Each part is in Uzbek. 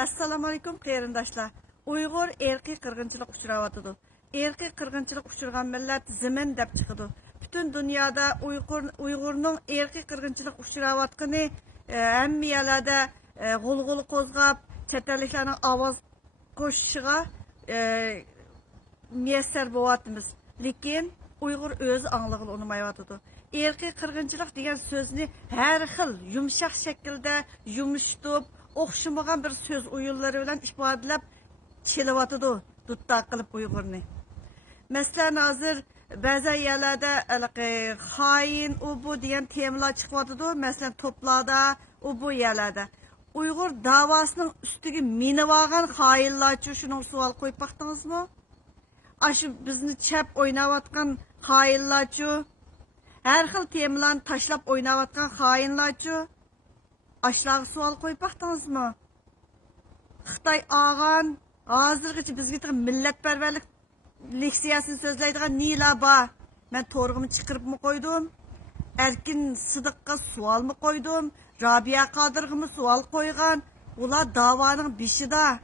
Assalamu alaikum qarindoshlar. Uyg'ur erkiy qirg'inchilik uchrayotidi. Erkiy qirg'inchilik uchragan millat zimin deb chiqadi. Butun dunyoda Uyg'urning erkiy qirg'inchilik uchrayotgani hamma yerlarda g'ulg'ul qo'zg'ab, chet elliklarning ovoz qo'shishiga muyassar bo'lyapmiz. Lekin Uyg'ur o'zi anglag'ili olmayotidi. Erkiy qirg'inchilik degan so'zni har xil yumshoq shaklda yumshatib o'xshamagan bir söz oyunları bilan ifodalab kelyotidi dutta qilib Uyg'urni. Masalan, hozir ba'zi yerlarda xoin u bu degan temalar chiqyotidi. Masalan, to'plarda u bu yerlarda Uyg'ur davosining ustiga minib olgan xoinlarchi shuni savol qo'yib baqdingizmi? Aşı bizni chap o'ynayotgan xoinlarchi, har xil temalarni tashlab o'ynayotgan xoinlarchi Aşlağı sual koyup baktınızmı? Xitay ağan, hazırgıcı bizge milletperverlik leksiyasını sözleydiğen nila ba? Ben torğumu çıkırıp mı koydum? Erkin Sıdık'a sual mı koydum? Rabia Kadırg'ı mı sual koygan? Ular davanın bişi da.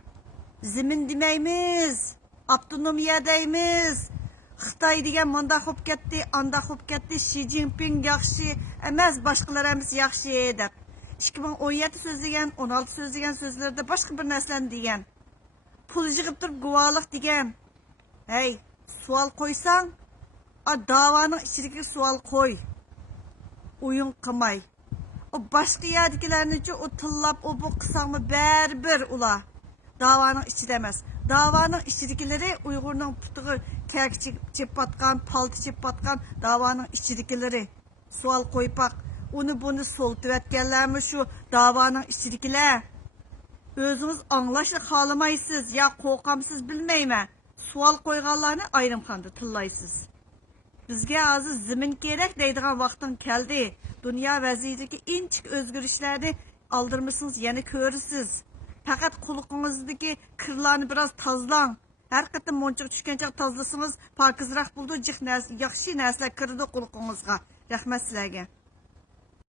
Zimin demeymiz. Abdunumya deymiz. Xitay degan manda xo'p ketdi, anda xo'p ketdi. Xi Jinping yaxshi emas, boshqalarimiz yaxshi deb. 2017 sözlegen, 16 sözlegen sözlerde başka bir neslen diyen. Pul yığıp durup guvalık diyen. Hey, sual koysan, davanın içindeki sual koy. Oyun kımay. O başka yerdekilerini o tıllap, o bu kısamı berber ula. Davanın içi demez. Davanın içindekileri Uygur'un putuğu kek çip batkan, paltı çip batkan davanın içindekileri. Sual koyup bak. Onu bunu soltuvetkenlermiş şu davanın içindekiler. Özünüz anlaşlık halamaysız ya korkamsız bilmeyme. Sual koyganlarını ayrımkandı tıllaysız. Bizge azı zimin gerek deydiğen vaktin geldi. Dünya vaziyetindeki inçik özgürlüklerini aldırmışsınız yeni körüsüz. Fakat kuluğunuzdaki kırlarını biraz tazlan. Her kıtın monçuk düşkence tazlasınız. Parkızrak buldu, yaxşı nəslə kırdı kuluğunuzga. Rəhmət sizlərə.